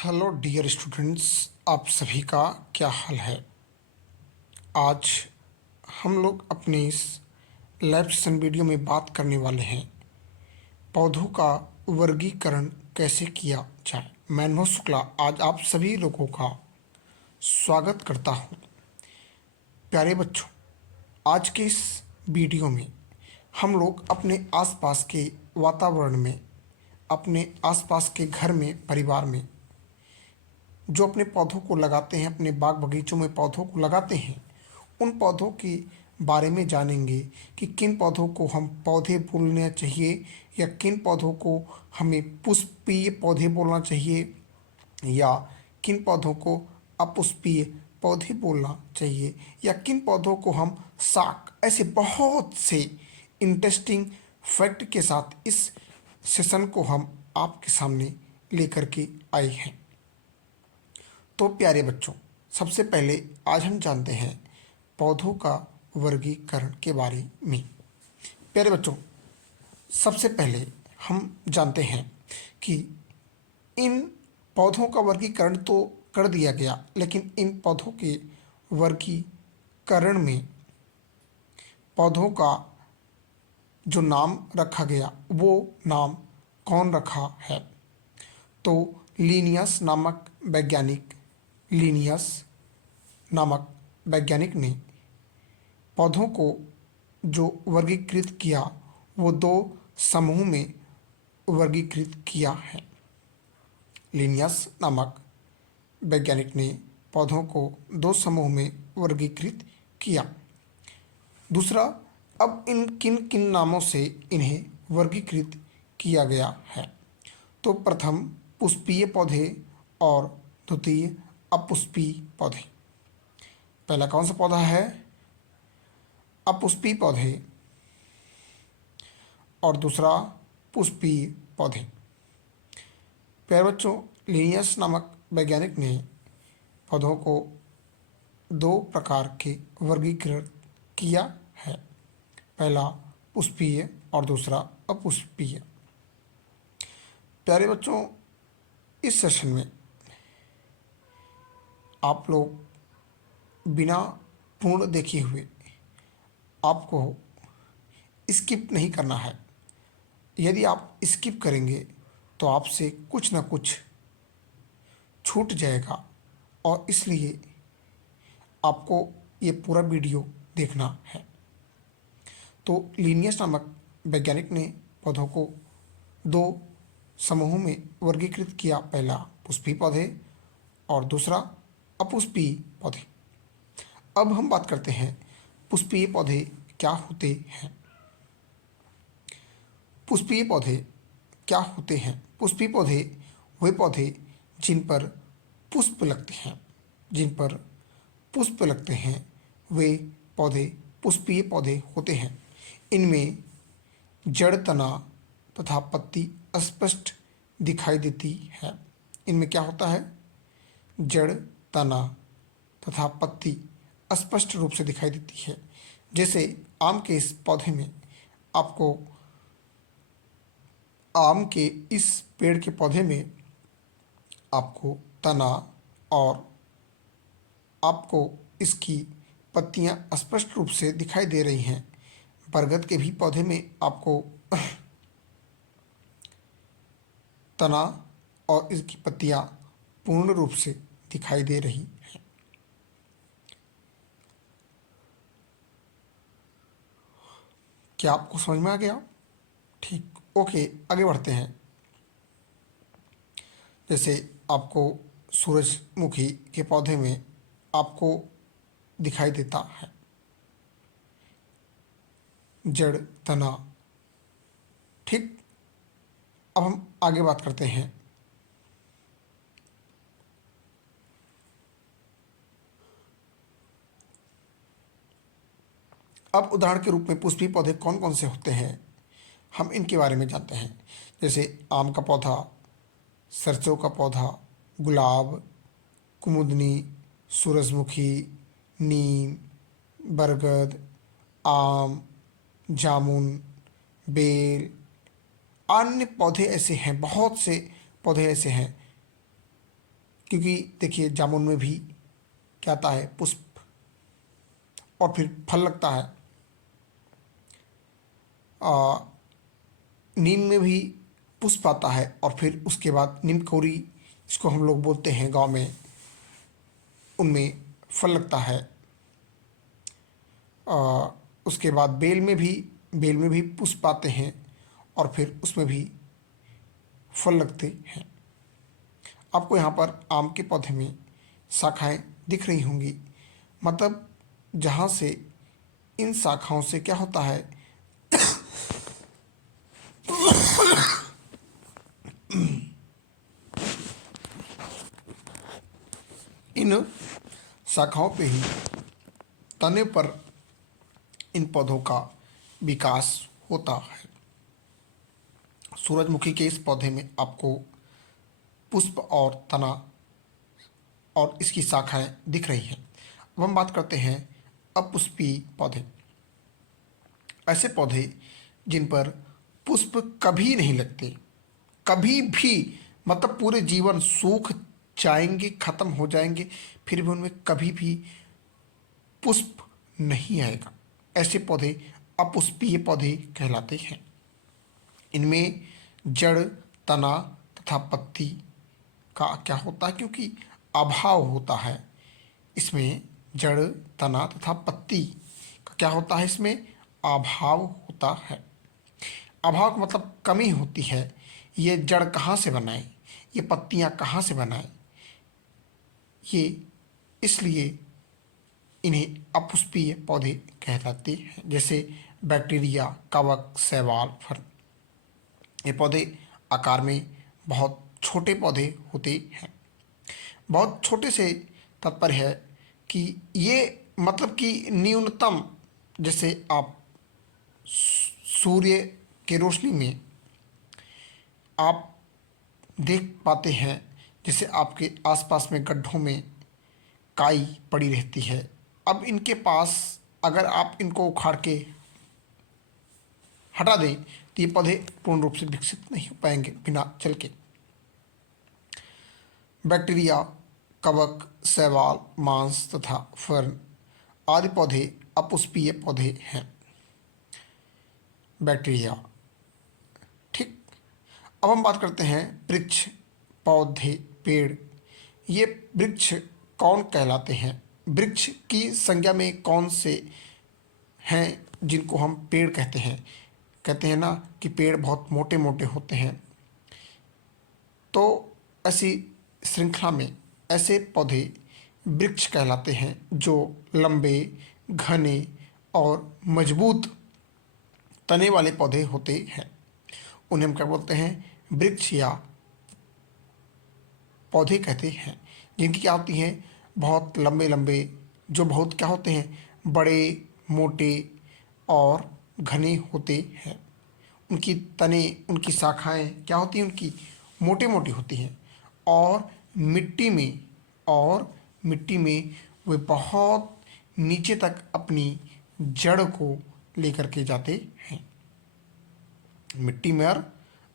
Hello dear students, आप सभी का क्या हाल है। आज हम लोग अपने इस लाइव सेशन वीडियो में बात करने वाले हैं पौधों का वर्गीकरण कैसे किया जाए। मैं मनोज शुक्ला आज आप सभी लोगों का स्वागत करता हूं। प्यारे बच्चों, आज के इस वीडियो में हम लोग अपने आसपास के वातावरण में, अपने आसपास के घर में, परिवार में जो अपने पौधों को लगाते हैं, अपने बाग बगीचों में पौधों को लगाते हैं, उन पौधों के बारे में जानेंगे कि किन पौधों को हम पौधे बोलना चाहिए या किन पौधों को हमें पुष्पीय पौधे बोलना चाहिए या किन पौधों को अपुष्पीय पौधे बोलना चाहिए या किन पौधों को हम शाक। ऐसे बहुत से इंटरेस्टिंग फैक्ट के साथ इस सेशन को हम आपके सामने लेकर के आए हैं। तो प्यारे बच्चों, सबसे पहले आज हम जानते हैं पौधों का वर्गीकरण के बारे में। प्यारे बच्चों, सबसे पहले हम जानते हैं कि इन पौधों का वर्गीकरण तो कर दिया गया, लेकिन इन पौधों के वर्गीकरण में पौधों का जो नाम रखा गया वो नाम कौन रखा है। तो लिनियस नामक वैज्ञानिक ने पौधों को जो वर्गीकृत किया वो दो समूह में वर्गीकृत किया है। लिनियस नामक वैज्ञानिक ने पौधों को दो समूह में वर्गीकृत किया। दूसरा, अब इन किन किन नामों से इन्हें वर्गीकृत किया गया है। तो प्रथम पुष्पीय पौधे और द्वितीय अपुष्पीय पौधे। पहला कौन सा पौधा है? अपुष्पीय पौधे और दूसरा पुष्पीय पौधे। प्यारे बच्चों, लिनियस नामक वैज्ञानिक ने पौधों को दो प्रकार के वर्गीकृत किया है, पहला पुष्पीय और दूसरा अपुष्पीय। प्यारे बच्चों, इस सेशन में आप लोग बिना पूर्ण देखे हुए आपको स्किप नहीं करना है। यदि आप स्किप करेंगे तो आपसे कुछ ना कुछ छूट जाएगा और इसलिए आपको ये पूरा वीडियो देखना है। तो लिनियस नामक वैज्ञानिक ने पौधों को दो समूहों में वर्गीकृत किया, पहला पुष्पीय पौधे और दूसरा अपुष्पीय पौधे। अब हम बात करते हैं पुष्पीय पौधे क्या होते हैं। पुष्पीय पौधे क्या होते हैं? पुष्पीय पौधे वे पौधे जिन पर पुष्प लगते हैं, वे पौधे पुष्पीय पौधे होते हैं। इनमें जड़, तना तथा पत्ती स्पष्ट दिखाई देती है। इनमें क्या होता है? जड़, तना तथा पत्ती स्पष्ट रूप से दिखाई देती है। जैसे आम के इस पौधे में आपको, आम के इस पेड़ के पौधे में आपको तना और आपको इसकी पत्तियां स्पष्ट रूप से दिखाई दे रही हैं। बरगद के भी पौधे में आपको तना और इसकी पत्तियां पूर्ण रूप से दिखाई दे रही हैं। क्या आपको समझ में आ गया? ठीक, ओके, आगे बढ़ते हैं। जैसे आपको सूरजमुखी के पौधे में आपको दिखाई देता है जड़, तना। ठीक, अब हम आगे बात करते हैं। अब उदाहरण के रूप में पुष्पीय पौधे कौन कौन से होते हैं, हम इनके बारे में जानते हैं। जैसे आम का पौधा, सरसों का पौधा, गुलाब, कुमुदनी, सूरजमुखी, नीम, बरगद, आम, जामुन, बेल। अन्य पौधे ऐसे हैं, बहुत से पौधे ऐसे हैं क्योंकि देखिए जामुन में भी क्या आता है, पुष्प, और फिर फल लगता है। आ, नीम में भी पुष्प आता है और फिर उसके बाद नीम कौड़ी, इसको हम लोग बोलते हैं गांव में, उनमें फल लगता है। उसके बाद बेल में भी पुष्प आते हैं और फिर उसमें भी फल लगते हैं। आपको यहाँ पर आम के पौधे में शाखाएं दिख रही होंगी, मतलब जहाँ से इन शाखाओं से क्या होता है, इन शाखाओं पे ही, तने पर इन पौधों का विकास होता है। सूरजमुखी के इस पौधे में आपको पुष्प और तना और इसकी शाखाएं दिख रही हैं। अब हम बात करते हैं अपुष्पीय पौधे। ऐसे पौधे जिन पर पुष्प कभी नहीं लगते, कभी भी, मतलब पूरे जीवन सूख जाएंगे, खत्म हो जाएंगे, फिर भी उनमें कभी भी पुष्प नहीं आएगा। ऐसे पौधे अपुष्पीय पौधे कहलाते हैं। इनमें जड़, तना तथा पत्ती का क्या होता है, क्योंकि अभाव होता है, इसमें जड़, तना तथा पत्ती का क्या होता है, इसमें अभाव होता है। अभाव का मतलब कमी होती है। ये जड़ कहाँ से बनाए, ये पत्तियाँ कहाँ से बनाए, ये इसलिए इन्हें अपुष्पीय पौधे कहलाते हैं। जैसे बैक्टीरिया, कवक, शैवाल, फल। ये पौधे आकार में बहुत छोटे पौधे होते हैं। बहुत छोटे से तात्पर्य है कि ये, मतलब कि न्यूनतम, जैसे आप सूर्य के रोशनी में आप देख पाते हैं, जैसे आपके आसपास में गड्ढों में काई पड़ी रहती है। अब इनके पास अगर आप इनको उखाड़ के हटा दें तो ये पौधे पूर्ण रूप से विकसित नहीं हो पाएंगे बिना जल के। बैक्टीरिया, कवक, शैवाल, मांस तथा फर्न आदि पौधे अपुष्पीय पौधे हैं। बैक्टीरिया, ठीक। अब हम बात करते हैं वृक्ष, पौधे, पेड़। ये वृक्ष कौन कहलाते हैं, वृक्ष की संज्ञा में कौन से हैं जिनको हम पेड़ कहते हैं। कहते हैं ना कि पेड़ बहुत मोटे मोटे होते हैं, तो ऐसी श्रृंखला में ऐसे पौधे वृक्ष कहलाते हैं जो लंबे, घने और मजबूत तने वाले पौधे होते हैं। उन्हें हम क्या बोलते हैं, वृक्ष या पौधे कहते हैं। जिनकी क्या होती हैं, बहुत लंबे लंबे, जो बहुत क्या होते हैं, बड़े, मोटे और घने होते हैं। उनकी तने, उनकी शाखाएं क्या होती हैं, उनकी मोटे मोटी होती हैं। और मिट्टी में और मिट्टी में वे बहुत नीचे तक अपनी जड़ को लेकर के जाते हैं। मिट्टी में और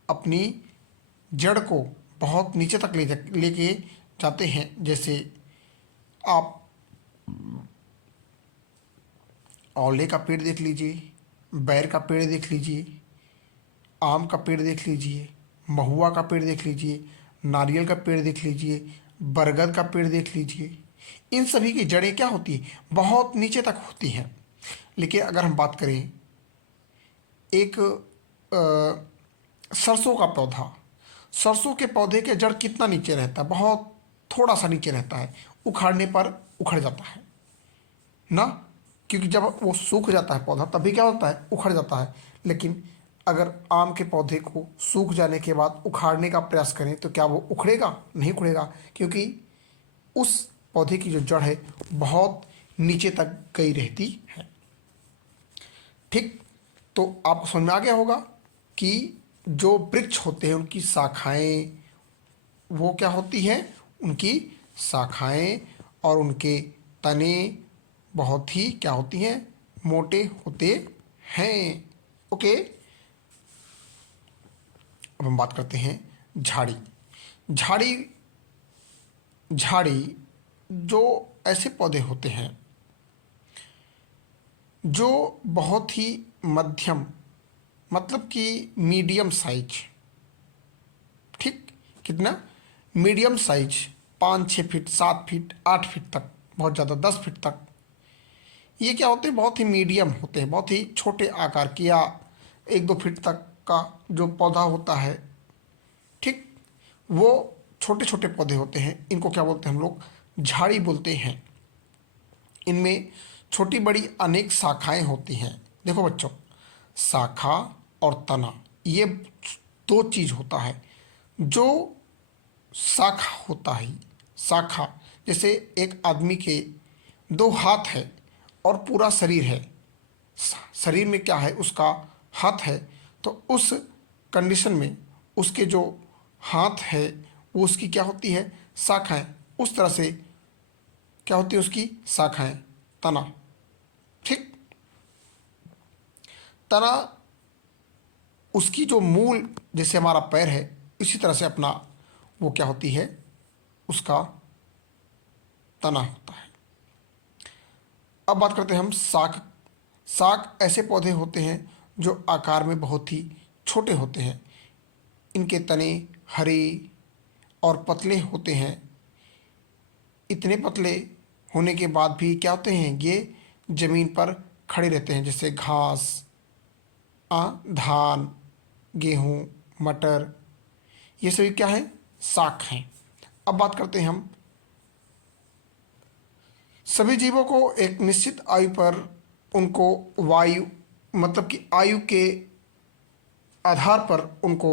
अपनी जड़ को बहुत नीचे तक लेके जाते हैं। जैसे आप औले का पेड़ देख लीजिए, बैर का पेड़ देख लीजिए, आम का पेड़ देख लीजिए, महुआ का पेड़ देख लीजिए, नारियल का पेड़ देख लीजिए, बरगद का पेड़ देख लीजिए। इन सभी की जड़ें क्या होती हैं, बहुत नीचे तक होती हैं। लेकिन अगर हम बात करें एक सरसों का पौधा, सरसों के पौधे के जड़ कितना नीचे रहता है, बहुत थोड़ा सा नीचे रहता है, उखाड़ने पर उखड़ जाता है ना, क्योंकि जब वो सूख जाता है पौधा तभी क्या होता है, उखड़ जाता है। लेकिन अगर आम के पौधे को सूख जाने के बाद उखाड़ने का प्रयास करें तो क्या वो उखड़ेगा, नहीं उखड़ेगा, क्योंकि उस पौधे की जो जड़ है बहुत नीचे तक गई रहती है। ठीक, तो आपको समझ में आ गया होगा कि जो वृक्ष होते हैं उनकी शाखाएं वो क्या होती हैं, उनकी शाखाएं और उनके तने बहुत ही क्या होती हैं, मोटे होते हैं। ओके। अब हम बात करते हैं झाड़ी। झाड़ी झाड़ी जो ऐसे पौधे होते हैं जो बहुत ही मध्यम, मतलब कि मीडियम साइज, ठीक, कितना medium size, 5-6 feet, 7 feet, 8 feet तक, बहुत ज़्यादा 10 फीट तक, ये क्या होते हैं, बहुत ही मीडियम होते हैं, बहुत ही छोटे आकार की, या 1-2 फीट तक का जो पौधा होता है, ठीक, वो छोटे छोटे पौधे होते हैं। इनको क्या बोलते हैं हम लोग, झाड़ी बोलते हैं। इनमें छोटी बड़ी अनेक शाखाएं होती हैं। देखो बच्चों, शाखा और तना, ये दो चीज होता है। जो शाखा होता है, शाखा, जैसे एक आदमी के 2 हाथ है और पूरा शरीर है, शरीर में क्या है, उसका हाथ है, तो उस कंडीशन में उसके जो हाथ है वो उसकी क्या होती है, शाखाएं। उस तरह से क्या होती है उसकी शाखाएं, तना, ठीक। तना उसकी जो मूल, जैसे हमारा पैर है, इसी तरह से अपना वो क्या होती है, उसका तना होता है। अब बात करते हैं हम शाक। शाक ऐसे पौधे होते हैं जो आकार में बहुत ही छोटे होते हैं। इनके तने हरे और पतले होते हैं। इतने पतले होने के बाद भी क्या होते हैं, ये जमीन पर खड़े रहते हैं, जैसे घास, धान, गेहूँ, मटर, ये सभी क्या है, शाक हैं। अब बात करते हैं हम, सभी जीवों को एक निश्चित आयु पर उनको वायु, मतलब कि आयु के आधार पर उनको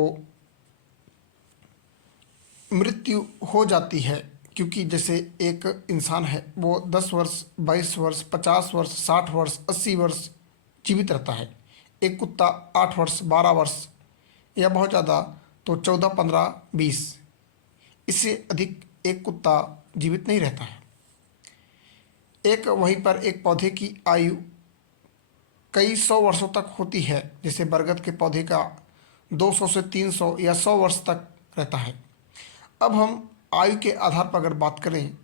मृत्यु हो जाती है। क्योंकि जैसे एक इंसान है, वो 10 वर्ष, 22 वर्ष, 50 वर्ष, 60 वर्ष, 80 वर्ष जीवित रहता है। एक कुत्ता 8 वर्ष, 12 वर्ष, या बहुत ज़्यादा तो 14, 15, 20, इससे अधिक एक कुत्ता जीवित नहीं रहता है। एक वहीं पर एक पौधे की आयु कई 100 वर्षों तक होती है। जैसे बरगद के पौधे का 200 से 300 या 100 वर्ष तक रहता है। अब हम आयु के आधार पर अगर बात करें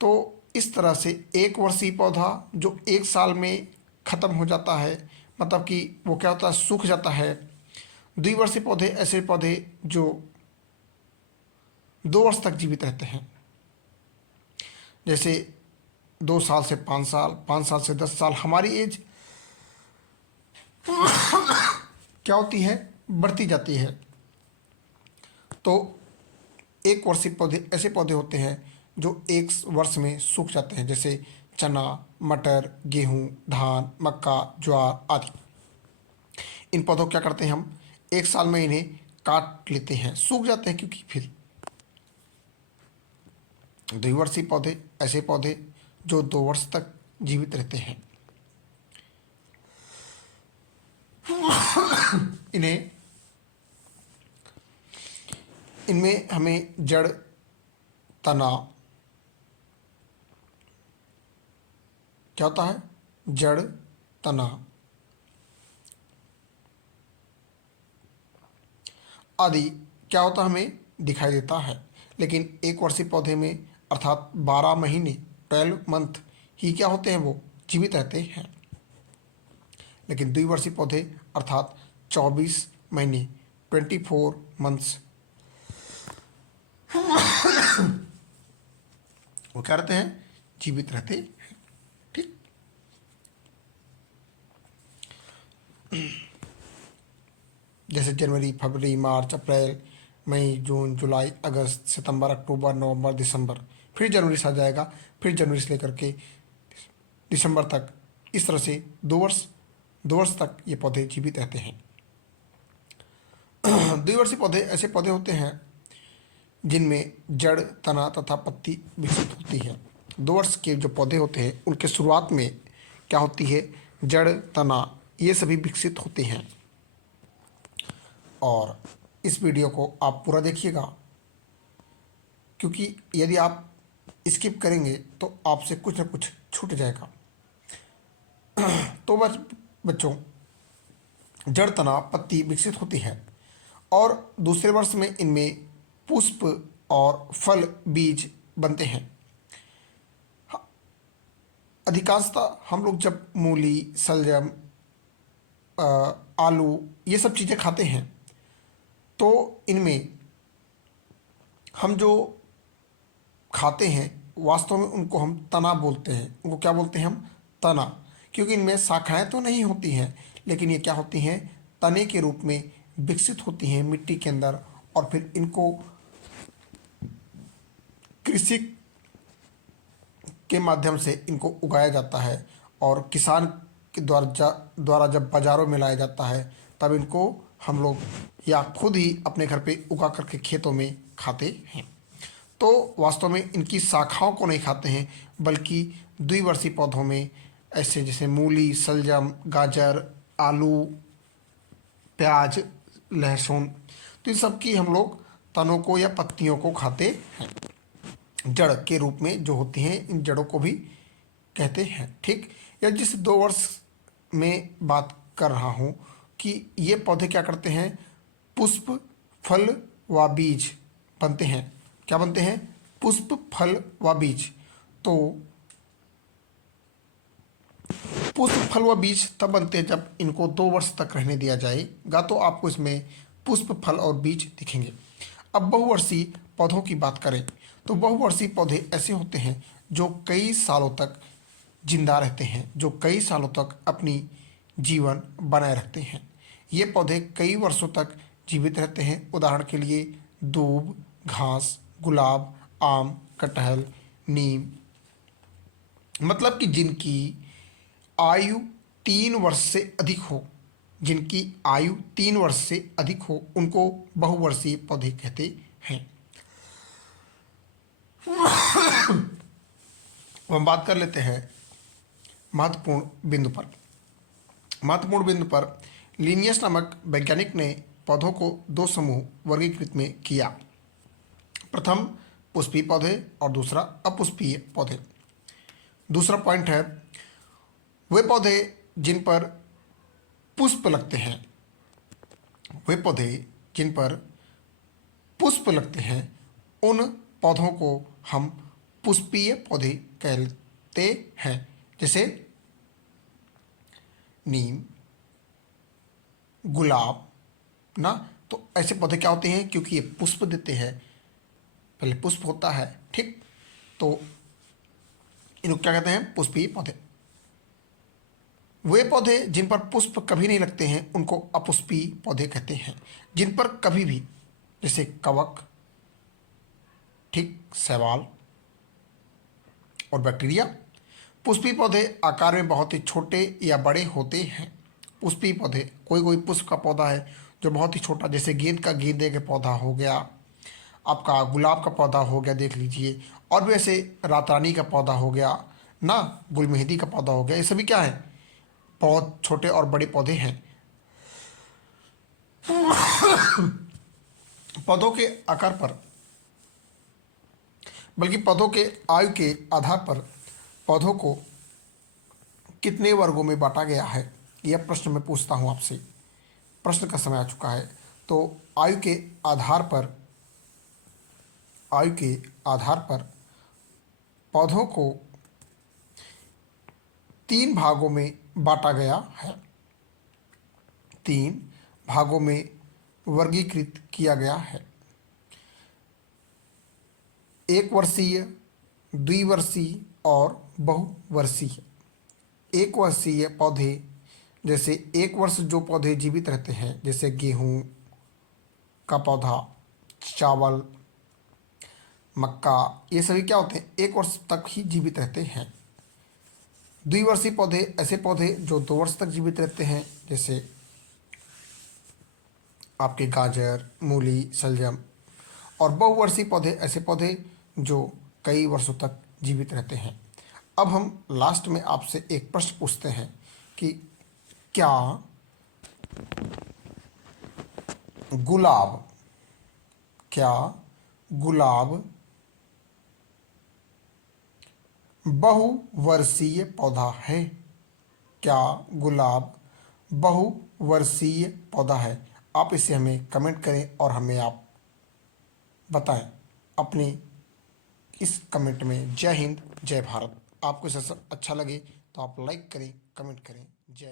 तो इस तरह से 1 वर्षीय पौधा जो 1 साल में ख़त्म हो जाता है, मतलब कि वो क्या होता है, सूख जाता है। 2 वर्षीय पौधे ऐसे पौधे जो 2 वर्ष तक जीवित रहते हैं, जैसे 2 साल से 5 साल, 5 साल से 10 साल। हमारी एज क्या होती है, बढ़ती जाती है। तो 1 वर्षीय पौधे ऐसे पौधे होते हैं जो 1 वर्ष में सूख जाते हैं, जैसे चना, मटर, गेहूँ, धान, मक्का, ज्वार आदि। इन पौधों को क्या करते हैं हम, 1 साल में इन्हें काट लेते हैं, सूख जाते हैं। क्योंकि फिर 2 वर्षीय पौधे ऐसे पौधे जो 2 वर्ष तक जीवित रहते हैं, इन्हें, इनमें हमें जड़, तना, क्या होता है, जड़, तना आदि क्या होता है, हमें दिखाई देता है। लेकिन 1 वर्षीय पौधे में, अर्थात 12 महीने, 12 मंथ ही क्या होते हैं, वो जीवित रहते हैं। लेकिन 2 वर्षीय पौधे अर्थात 24 महीने, 24 मंथ्स, वो क्या रहते हैं, जीवित रहते हैं, ठीक। जैसे जनवरी, फरवरी, मार्च, अप्रैल, मई, जून, जुलाई, अगस्त, सितंबर, अक्टूबर, नवंबर, दिसंबर, फिर जनवरी से आ जाएगा, फिर जनवरी से लेकर के दिसंबर तक। इस तरह से 2 वर्ष तक ये पौधे जीवित रहते हैं। 2 वर्षीय पौधे ऐसे पौधे होते हैं जिनमें जड़, तना तथा पत्ती विकसित होती है। 2 वर्ष के जो पौधे होते हैं उनके शुरुआत में क्या होती है, जड़, तना, ये सभी विकसित होते हैं। और इस वीडियो को आप पूरा देखिएगा, क्योंकि यदि आप स्किप करेंगे तो आपसे कुछ ना कुछ छूट जाएगा। तो बच्चों, जड़, तना, पत्ती विकसित होती है और दूसरे वर्ष में इनमें पुष्प और फल, बीज बनते हैं। अधिकांशतः हम लोग जब मूली, शलजम, आलू ये सब चीज़ें खाते हैं तो इनमें हम जो खाते हैं वास्तव में उनको हम तना बोलते हैं। उनको क्या बोलते हैं हम? तना। क्योंकि इनमें शाखाएं तो नहीं होती हैं, लेकिन ये क्या होती हैं? तने के रूप में विकसित होती हैं मिट्टी के अंदर, और फिर इनको कृषि के माध्यम से इनको उगाया जाता है, और किसान के द्वारा जब बाज़ारों में लाया जाता है तब इनको हम लोग या खुद ही अपने घर पे उगा करके खेतों में खाते हैं। तो वास्तव में इनकी शाखाओं को नहीं खाते हैं, बल्कि द्विवर्षीय पौधों में ऐसे जैसे मूली, शलजम, गाजर, आलू, प्याज, लहसुन, तो इन सब की हम लोग तनों को या पत्तियों को खाते हैं। जड़ के रूप में जो होती हैं, इन जड़ों को भी कहते हैं। ठीक, या जिस 2 वर्ष में बात कर रहा हूँ कि ये पौधे क्या करते हैं? पुष्प, फल व बीज बनते हैं। क्या बनते हैं? पुष्प, फल व बीज। तो पुष्प, फल व बीज तब बनते हैं जब इनको 2 वर्ष तक रहने दिया जाएगा, तो आपको इसमें पुष्प, फल और बीज दिखेंगे। अब बहुवर्षीय पौधों की बात करें तो बहुवर्षीय पौधे ऐसे होते हैं जो कई सालों तक जिंदा रहते हैं, जो कई सालों तक अपनी जीवन बनाए रखते हैं। ये पौधे कई वर्षों तक जीवित रहते हैं। उदाहरण के लिए दूब, घास, गुलाब, आम, कटहल, नीम। मतलब कि जिनकी आयु 3 वर्ष से अधिक हो, जिनकी आयु 3 वर्ष से अधिक हो, उनको बहुवर्षीय पौधे कहते हैं। हम बात कर लेते हैं महत्वपूर्ण बिंदु पर। महत्वपूर्ण बिंदु पर लिनियस नामक वैज्ञानिक ने पौधों को 2 समूह वर्गीकृत में किया। प्रथम पुष्पीय पौधे और दूसरा अपुष्पीय पौधे। दूसरा पॉइंट है वे पौधे जिन पर पुष्प लगते हैं, वे पौधे जिन पर पुष्प लगते हैं उन पौधों को हम पुष्पीय पौधे कहते हैं। जैसे नीम, गुलाब ना। तो ऐसे पौधे क्या होते हैं? क्योंकि ये पुष्प देते हैं, पहले पुष्प होता है, ठीक, तो इनको क्या कहते हैं? पुष्पीय पौधे। वे पौधे जिन पर पुष्प कभी नहीं लगते हैं उनको अपुष्पीय पौधे कहते हैं। जिन पर कभी भी, जैसे कवक, ठीक, शैवाल और बैक्टीरिया। पुष्पीय पौधे आकार में बहुत ही छोटे या बड़े होते हैं। पुष्पीय पौधे, कोई कोई पुष्प का पौधा है जो बहुत ही छोटा, जैसे गेंदे का पौधा हो गया, आपका गुलाब का पौधा हो गया, देख लीजिए, और भी ऐसे रात रानी का पौधा हो गया ना, गुल मेहंदी का पौधा हो गया। ये सभी क्या है? बहुत छोटे और बड़े पौधे हैं। पौधों के आकार पर, बल्कि पौधों के आयु के आधार पर पौधों को कितने वर्गों में बांटा गया है, यह प्रश्न मैं पूछता हूँ आपसे। प्रश्न का समय आ चुका है। तो आयु के आधार पर, आयु के आधार पर पौधों को 3 भागों में बांटा गया है। 3 भागों में वर्गीकृत किया गया है। 1 वर्षीय, द्विवर्षीय और बहुवर्षीय। 1 वर्षीय पौधे, जैसे 1 वर्ष जो पौधे जीवित रहते हैं, जैसे गेहूँ का पौधा, चावल, मक्का, ये सभी क्या होते हैं? 1 वर्ष तक ही जीवित रहते हैं। द्विवर्षीय पौधे ऐसे पौधे जो 2 वर्ष तक जीवित रहते हैं, जैसे आपके गाजर, मूली, शलजम। और बहुवर्षीय पौधे ऐसे पौधे जो कई वर्षों तक जीवित रहते हैं। अब हम लास्ट में आपसे एक प्रश्न पूछते हैं कि क्या गुलाब, क्या गुलाब बहुवर्षीय पौधा है? क्या गुलाब बहुवर्षीय पौधा है? आप इसे हमें कमेंट करें और हमें आप बताएं अपनी इस कमेंट में। जय हिंद, जय भारत। आपको ऐसा अच्छा लगे तो आप लाइक करें, कमेंट करें। जय